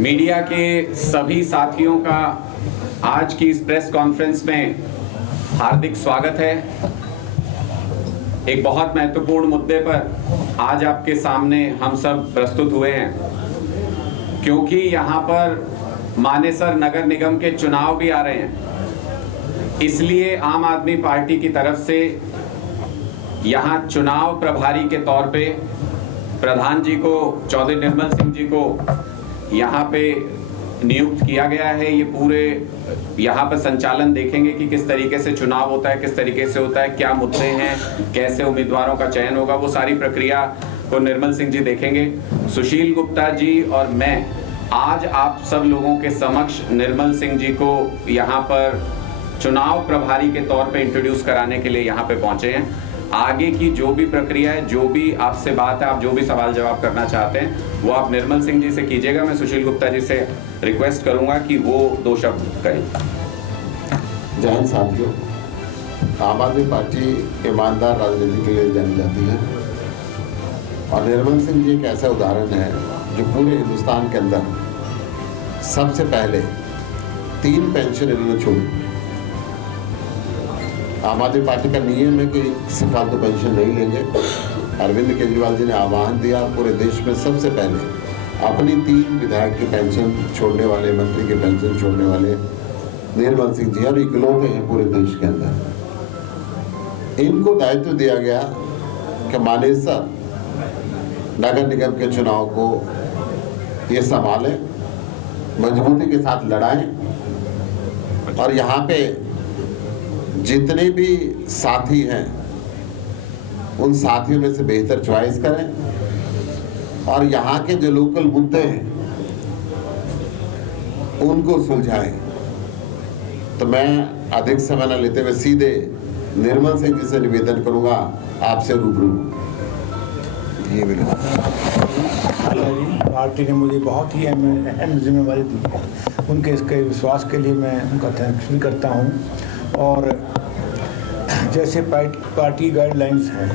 Media के सभी साथियों का आज की इस प्रेस कॉन्फ्रेंस में हार्दिक स्वागत है। एक बहुत महत्वपूर्ण मुद्दे पर आज आपके सामने हम सब प्रस्तुत हुए हैं, क्योंकि यहाँ पर मानेसर नगर निगम के चुनाव भी आ रहे हैं। इसलिए आम आदमी पार्टी की तरफ से यहाँ चुनाव प्रभारी के तौर पे प्रधान जी को, चौधरी निर्मल सिंह जी को यहाँ पे नियुक्त किया गया है। ये पूरे यहाँ पर संचालन देखेंगे कि किस तरीके से चुनाव होता है, किस तरीके से होता है, क्या मुद्दे हैं, कैसे उम्मीदवारों का चयन होगा, वो सारी प्रक्रिया को निर्मल सिंह जी देखेंगे। सुशील गुप्ता जी और मैं आज आप सब लोगों के समक्ष निर्मल सिंह जी को यहाँ पर चुनाव प्रभारी के तौर पे इंट्रोड्यूस कराने के लिए यहाँ पे पहुँचे हैं। आगे की जो भी प्रक्रिया है, जो भी आपसे बात है, आप जो भी सवाल जवाब करना चाहते हैं वो आप निर्मल सिंह जी से कीजिएगा। मैं सुशील गुप्ता जी से रिक्वेस्ट करूंगा कि वो दो शब्द कहें। जय हिंद साथियों, आम आदमी पार्टी ईमानदार राजनीति के लिए जानी जाती है और निर्मल सिंह जी एक ऐसा उदाहरण है जो पूरे हिंदुस्तान के अंदर सबसे पहले 3 पेंशन इन्होंने छोड़ी। आम आदमी पार्टी का नियम है कि फालतू पेंशन नहीं लेंगे। अरविंद केजरीवाल जी ने आह्वान दिया, पूरे देश में सबसे पहले अपनी 3 विधायक की पेंशन छोड़ने वाले, मंत्री की पेंशन छोड़ने वाले निर्मल सिंह जी और इकलौते हैं पूरे देश के अंदर। इनको दायित्व दिया गया कि मानेसर नगर निगम के चुनाव को ये संभालें, मजबूती के साथ लड़ाएं और यहाँ पे जितने भी साथी हैं उन साथियों में से बेहतर चॉइस करें और यहाँ के जो लोकल मुद्दे हैं उनको सुलझाएं। तो मैं अधिक समय न लेते हुए सीधे निर्मल सिंह जी से निवेदन करूंगा, आपसे रूबरू। ये मेरी पार्टी ने मुझे बहुत ही अहम जिम्मेवारी दी, उनके इसके विश्वास के लिए मैं उनका थैंक्स भी करता हूँ। और जैसे पार्टी गाइडलाइंस हैं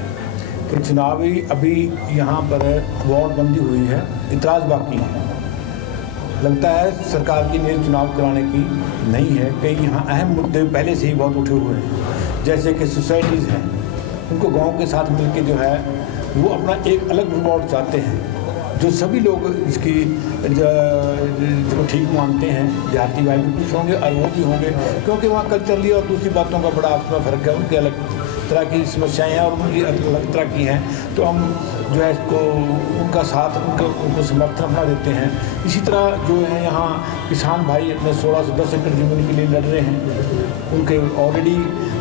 कि चुनावी अभी यहाँ पर वार्ड बंदी हुई है, इतराज़ बाकी है। लगता है सरकार की नीयत चुनाव कराने की नहीं है। कई यहाँ अहम मुद्दे पहले से ही बहुत उठे हुए हैं, जैसे कि सोसाइटीज़ हैं, उनको गांव के साथ मिलकर जो है वो अपना एक अलग वार्ड चाहते हैं, जो सभी लोग इसकी जो ठीक मानते हैं। देहाती भाई भी कुछ होंगे और वो भी होंगे, क्योंकि वहाँ कल्चरली और दूसरी बातों का बड़ा आपस में फ़र्क है। उनकी अलग तरह की समस्याएं हैं और उनकी अलग तरह की हैं, तो हम जो है इसको उनका साथ उनको समर्थन अपना देते हैं। इसी तरह जो है यहाँ किसान भाई अपने 16 से 10 एकड़ ज़मीन के लिए लड़ रहे हैं, उनके ऑलरेडी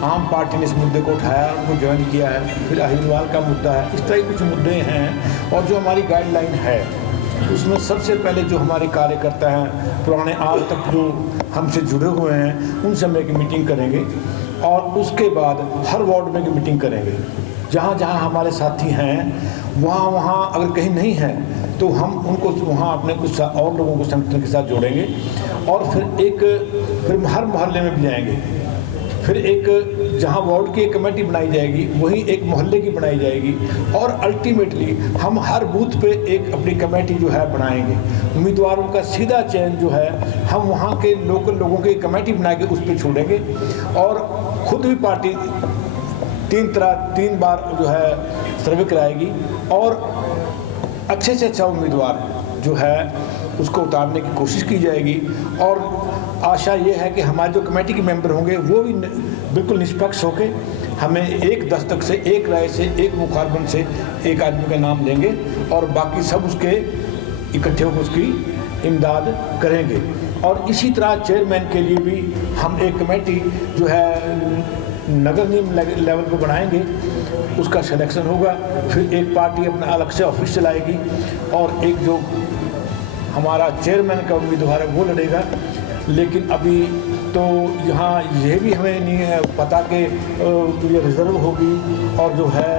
आम पार्टी ने इस मुद्दे को उठाया, उनको ज्वाइन किया है। फिर अहिलवाल का मुद्दा है, इस तरह के कुछ मुद्दे हैं। और जो हमारी गाइडलाइन है उसमें सबसे पहले जो हमारे कार्यकर्ता हैं पुराने आज तक जो हमसे जुड़े हुए हैं उनसे हम एक मीटिंग करेंगे और उसके बाद हर वार्ड में एक मीटिंग करेंगे। जहाँ जहाँ हमारे साथी हैं वहाँ अगर कहीं नहीं है तो हम उनको वहाँ अपने कुछ और लोगों को संगठन के साथ जोड़ेंगे और फिर हर मोहल्ले में भी जाएंगे। फिर एक जहाँ वार्ड की एक कमेटी बनाई जाएगी वहीं एक मोहल्ले की बनाई जाएगी और अल्टीमेटली हम हर बूथ पे एक अपनी कमेटी जो है बनाएंगे। उम्मीदवारों का सीधा चयन जो है हम वहाँ के लोकल लोगों की कमेटी बना के उस पर छोड़ेंगे और खुद भी पार्टी 3 बार जो है सर्वे कराएगी और अच्छे से अच्छा उम्मीदवार जो है उसको उतारने की कोशिश की जाएगी। और आशा ये है कि हमारे जो कमेटी के मेंबर होंगे वो भी बिल्कुल निष्पक्ष होकर हमें एक दस्तक से, एक राय से, एक मुखारबंद से एक आदमी का नाम देंगे और बाकी सब उसके इकट्ठे होकर उसकी इमदाद करेंगे। और इसी तरह चेयरमैन के लिए भी हम एक कमेटी जो है नगर निगम लेवल पर बनाएंगे, उसका सिलेक्शन होगा। फिर एक पार्टी अपना अलग से ऑफिस चलाएगी और एक जो हमारा चेयरमैन का उम्मीदवार है वो लड़ेगा। लेकिन अभी तो यहाँ ये भी हमें नहीं पता कि ये रिजर्व होगी और जो है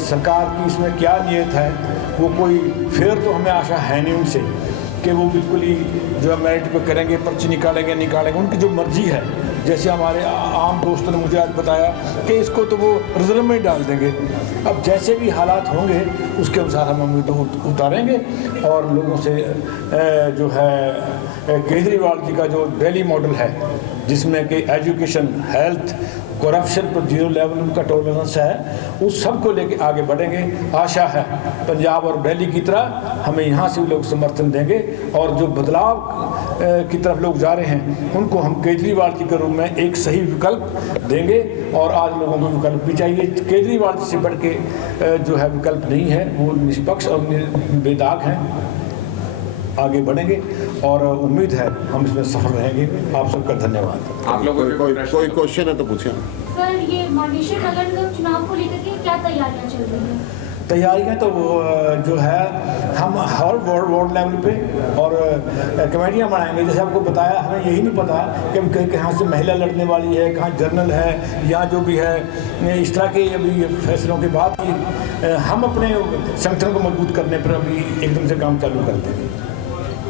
सरकार की इसमें क्या नियत है, वो कोई फेयर तो हमें आशा है नहीं उनसे कि वो बिल्कुल ही जो है मेरिट पे करेंगे, पर्ची निकालेंगे, उनकी जो मर्जी है। जैसे हमारे आम दोस्तों ने मुझे आज बताया कि इसको तो वो रिजर्व में ही डाल देंगे। अब जैसे भी हालात होंगे उसके अनुसार हम उम्मीद उतारेंगे और लोगों से जो है केजरीवाल जी का जो दिल्ली मॉडल है जिसमें कि एजुकेशन, हेल्थ, करप्शन पर 0 लेवल उनका टॉलरेंस है, उस सब को लेके आगे बढ़ेंगे। आशा है पंजाब और दिल्ली की तरह हमें यहाँ से भी लोग समर्थन देंगे और जो बदलाव की तरफ लोग जा रहे हैं उनको हम केजरीवाल जी के रूप में एक सही विकल्प देंगे। और आज लोगों को विकल्प भी चाहिए, केजरीवाल जी से बढ़ के जो है विकल्प नहीं है, वो निष्पक्ष और बेदाग हैं। आगे बढ़ेंगे और उम्मीद है हम इसमें सफल रहेंगे। आप सबका धन्यवाद। आप लोगों के कोई क्वेश्चन है तो पूछें। सर, ये मानेसर नगर निगम चुनाव को लेकर के क्या तैयारियां चल रही हैं? तैयारियां तो जो है हम हर वार्ड लेवल पे और कमेटियां बनाएंगे। जैसे आपको बताया, हमें यही नहीं पता कि हम कहाँ से महिला लड़ने वाली है, कहाँ जनरल है या जो भी है। इस तरह के अभी फैसलों के बाद ही हम अपने संगठन को मजबूत करने पर अभी एकदम से काम चालू कर देंगे।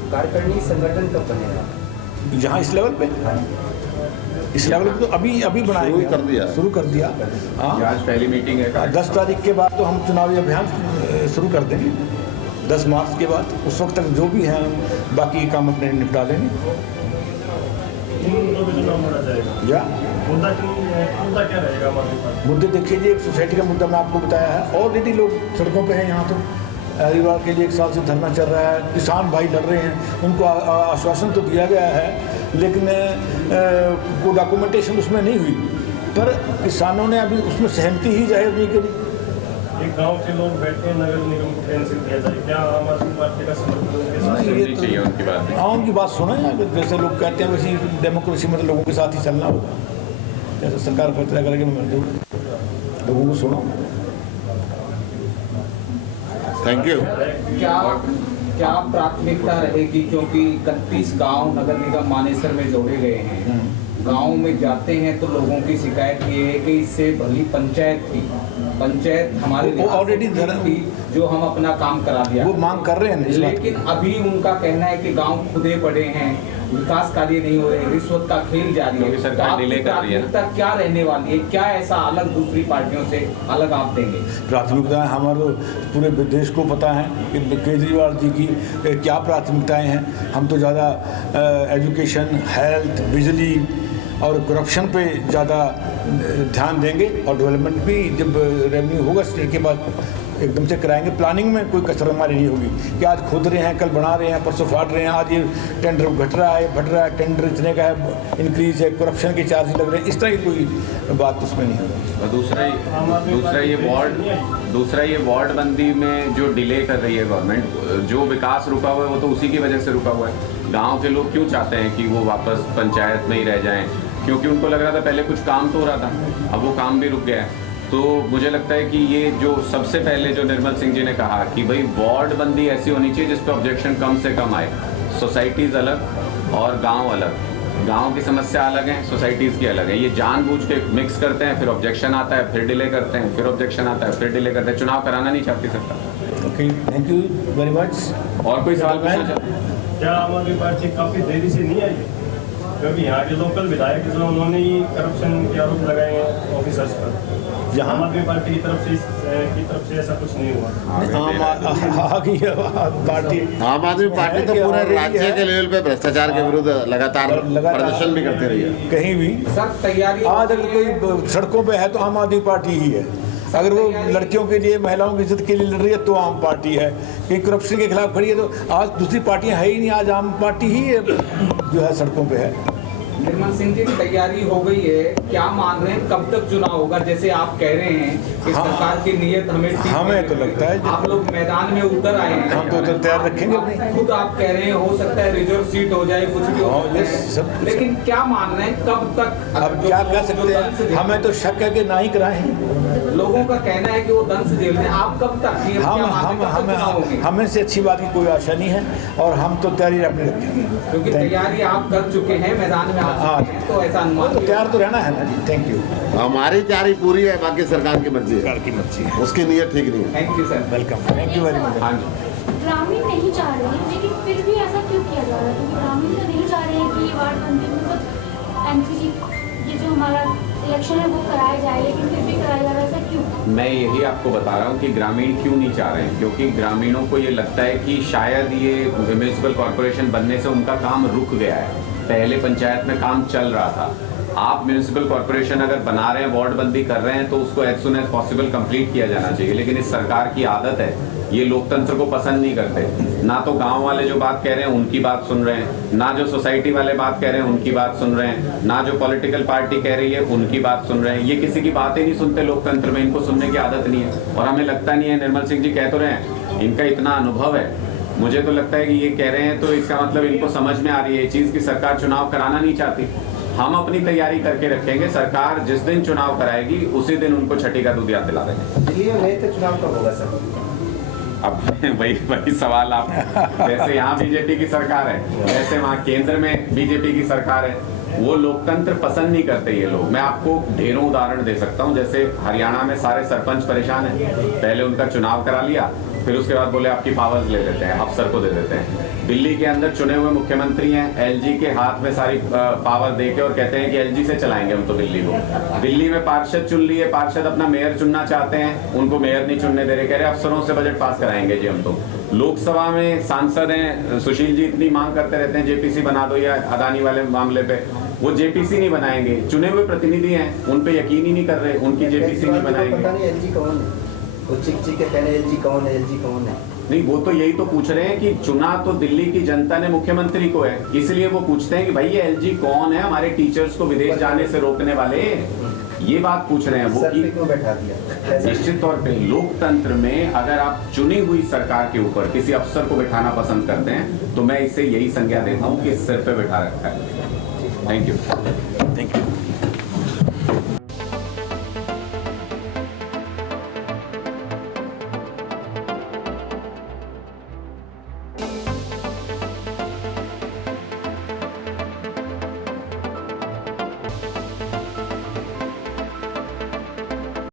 कार्यकारिणी संगठन कब बनेगा? यहाँ इस लेवल पे, इस लेवल पे तो अभी बनाएंगे, शुरू कर दिया। हाँ, आज पहली मीटिंग है। 10 तारीख के बाद तो हम चुनावी अभियान शुरू कर देंगे। 10 मार्च के बाद, उस वक्त तक जो भी है बाकी काम अपने निपटा लेंगे। या मुद्दा क्या रहेगा? मुद्दे देखिए जी, एक सोसाइटी का मुद्दा मैं आपको बताया है। ऑलरेडी लोग सड़कों पे हैं। यहाँ तो हरिद्वार के लिए 1 साल से धरना चल रहा है, किसान भाई लड़ रहे हैं। उनको आश्वासन तो दिया गया है लेकिन वो डॉक्यूमेंटेशन उसमें नहीं हुई, पर किसानों ने अभी उसमें सहमति ही जाहिर नहीं करी। एक गांव के लोग बैठे हैं, नगर निगम को कैंसिल किया जाए, क्या आम आदमी पार्टी का समर्थन उनके साथ? सुननी चाहिए उनकी बात। हाँ, उनकी बात सुना है। जैसे लोग कहते हैं वैसे डेमोक्रेसी में तो लोगों के साथ ही चलना होगा। जैसे सरकार फैसला करेगी लोगों को सुनो। Thank you. क्या प्राथमिकता रहेगी, क्योंकि 31 गांव नगर निगम मानेसर में जोड़े गए हैं। गांव में जाते हैं तो लोगों की शिकायत ये है कि इससे भली पंचायत हमारे लिए ऑलरेडी थी जो हम अपना काम करा दिया, वो मांग कर रहे हैं। लेकिन अभी उनका कहना है कि गांव खुदे पड़े हैं, विकास कार्य नहीं हो रहे, रिश्वत का खेल जारी है। सरकार डिले कर रही है। प्राथमिकता क्या रहने वाली है? क्या ऐसा अलग दूसरी पार्टियों से अलग आप देंगे? प्राथमिकताएं हमारे पूरे देश को पता है कि केजरीवाल जी की क्या प्राथमिकताएं हैं। हम तो ज़्यादा एजुकेशन, हेल्थ, बिजली और करप्शन पे ज़्यादा ध्यान देंगे और डेवलपमेंट भी जब रेवेन्यू होगा स्टेट के बाद एकदम से कराएंगे। प्लानिंग में कोई कसर हमारी नहीं होगी कि आज खोद रहे हैं, कल बना रहे हैं, परसों फाड़ रहे हैं, आज ये टेंडर घट रहा है, बढ़ रहा है, टेंडर इतने का है, इंक्रीज है, करप्शन के चार्ज लग रहे हैं। इस तरह की कोई बात उसमें नहीं होगी। और दूसरा ये वार्ड बंदी में जो डिले कर रही है गवर्नमेंट, जो विकास रुका हुआ है वो तो उसी की वजह से रुका हुआ है। गांव के लोग क्यों चाहते हैं कि वो वापस पंचायत में ही रह जाएं? क्योंकि उनको लग रहा था पहले कुछ काम तो हो रहा था, अब वो काम भी रुक गया है। तो मुझे लगता है कि ये जो सबसे पहले जो निर्मल सिंह जी ने कहा कि भाई वार्ड बंदी ऐसी होनी चाहिए जिस पर ऑब्जेक्शन कम से कम आए। सोसाइटीज़ अलग और गांव अलग, गांव की समस्या अलग है, सोसाइटीज़ की अलग है। ये जानबूझ के मिक्स करते हैं, फिर ऑब्जेक्शन आता है, फिर डिले करते हैं, फिर ऑब्जेक्शन आता है, फिर डिले करते हैं। चुनाव कराना नहीं चाहती सरकार। Okay, thank you very much. और कोई सवाल पूछना चाहते हैं? क्या आम आदमी पार्टी काफी देरी से नहीं आई? क्योंकि यहाँ के लोकल विधायक जो उन्होंने ही करप्शन के आरोप लगाए हैं ऑफिसर्स पर। आम आदमी पार्टी की तरफ से ऐसा कुछ नहीं हुआ। आम आदमी पार्टी तो पूरे राज्य के लेवल पे भ्रष्टाचार के विरुद्ध लगातार प्रदर्शन भी करते रही है। कहीं भी सर तैयारी आज अगर कोई सड़कों पे है तो आम आदमी पार्टी ही है। अगर वो लड़कियों के लिए, महिलाओं की इज्जत के लिए लड़ रही है तो आम पार्टी है। कहीं करप्शन के खिलाफ खड़ी है तो आज दूसरी पार्टियां है ही नहीं, आज आम पार्टी ही है जो है सड़कों पे है। निर्मल सिंह जी तैयारी हो गई है, क्या मान रहे हैं कब तक चुनाव होगा? जैसे आप कह रहे हैं कि सरकार की नीयत हमें तो लगता है आप लोग मैदान में उतर आए हैं, हम तो तैयार रखेंगे अपनी। खुद आप कह रहे हैं हो सकता है रिजर्व सीट हो जाए, कुछ भी हो सकता है, लेकिन क्या मान रहे हैं कब तक? अब क्या कह सकते हैं, हमें तो शक है कि ना ही कराएं। लोगों का कहना है कि वो दंश जेल में, आप कब तक? हमें से अच्छी बात की कोई आशा नहीं है और हम तो तैयारी अपनी रखेंगे, क्योंकि तैयारी आप कर चुके हैं, मैदान में तो ऐसा अनुमान तो तैयार तो रहना है ना जी। Thank you. हमारी तैयारी पूरी है, बाकी सरकार की मर्जी है। सरकार की मर्जी है, उसकी नीयत ठीक नहीं है। Thank you sir. Welcome. Thank you very much. हाँ जी। ग्रामीण नहीं चाह रहे हैं, लेकिन फिर भी ऐसा क्यों किया जा रहा है? क्योंकि ग्रामीण तो नहीं चाह रहे हैं कि ये वार्ड बंदी मतलब एमसीजी ये जो हमारा इलेक्शन है वो कराया जाए, लेकिन फिर भी कराया जा रहा है। ऐसा क्यों क्यों? मैं यही आपको बता रहा हूँ कि ग्रामीण क्यों नहीं चाह रहे हैं, क्योंकि ग्रामीणों को ये लगता है कि शायद ये म्यूनिसिपल कॉरपोरेशन बनने से उनका काम रुक गया है। पहले पंचायत में काम चल रहा था। आप म्यूनिसिपल कॉरपोरेशन अगर बना रहे हैं, वार्ड बंदी कर रहे हैं, तो उसको as soon as possible complete किया जाना चाहिए। लेकिन इस सरकार की आदत है, ये लोकतंत्र को पसंद नहीं करते। ना तो गांव वाले जो बात कह रहे हैं उनकी बात सुन रहे हैं, ना जो सोसाइटी वाले बात कह रहे हैं उनकी बात सुन रहे हैं, ना जो पॉलिटिकल पार्टी कह रही है उनकी बात सुन रहे हैं। ये किसी की बातें नहीं सुनते लोकतंत्र में, इनको सुनने की आदत नहीं है। और हमें लगता नहीं है, निर्मल सिंह जी कह तो रहे हैं, इनका इतना अनुभव है, मुझे तो लगता है कि ये कह रहे हैं तो इसका मतलब इनको समझ में आ रही है ये चीज़ कि सरकार चुनाव कराना नहीं चाहती। हम अपनी तैयारी करके रखेंगे, सरकार जिस दिन चुनाव कराएगी उसी दिन उनको छठी का दूध याद दिला देंगे। दिल्ली में नहीं तो चुनाव कब होगा सर? अब वही सवाल आप, जैसे यहाँ बीजेपी की सरकार है वैसे वहाँ केंद्र में बीजेपी की सरकार है, वो लोकतंत्र पसंद नहीं करते ये लोग। मैं आपको ढेरों उदाहरण दे सकता हूँ। जैसे हरियाणा में सारे सरपंच परेशान हैं, पहले उनका चुनाव करा लिया, फिर उसके बाद बोले आपकी पावर्स ले लेते हैं, अफसर को दे देते हैं। दिल्ली के अंदर चुने हुए मुख्यमंत्री हैं, एलजी के हाथ में सारी पावर देके और कहते हैं कि एलजी से चलाएंगे हम तो दिल्ली को। दिल्ली में पार्षद चुन लिए, पार्षद अपना मेयर चुनना चाहते हैं, उनको मेयर नहीं चुनने दे रहे, कह रहे अफसरों से बजट पास कराएंगे जी हम तो। लोकसभा में सांसद हैं सुशील जी, इतनी मांग करते रहते हैं जेपीसी बना दो या अदानी वाले मामले पे, वो जेपीसी नहीं बनाएंगे। चुने हुए प्रतिनिधि हैं, उन पे यकीन ही नहीं कर रहे, उनकी जेपीसी नहीं बनाएंगे। पता नहीं एलजी कौन है, वो चिक चिक के कहने एलजी कौन है, एलजी कौन है? नहीं, वो तो यही तो पूछ रहे हैं कि चुना तो दिल्ली की जनता ने मुख्यमंत्री को है, इसलिए वो पूछते हैं कि भाई ये एलजी कौन है, हमारे टीचर्स को विदेश जाने से रोकने वाले, ये बात पूछ रहे हैं वो। सर पे क्यों बैठा दिया? निश्चित तौर पे लोकतंत्र में अगर आप चुनी हुई सरकार के ऊपर किसी अफसर को बैठाना पसंद करते हैं तो मैं इसे यही संज्ञा देता हूँ कि सिर पे बैठा रखा है। Thank you.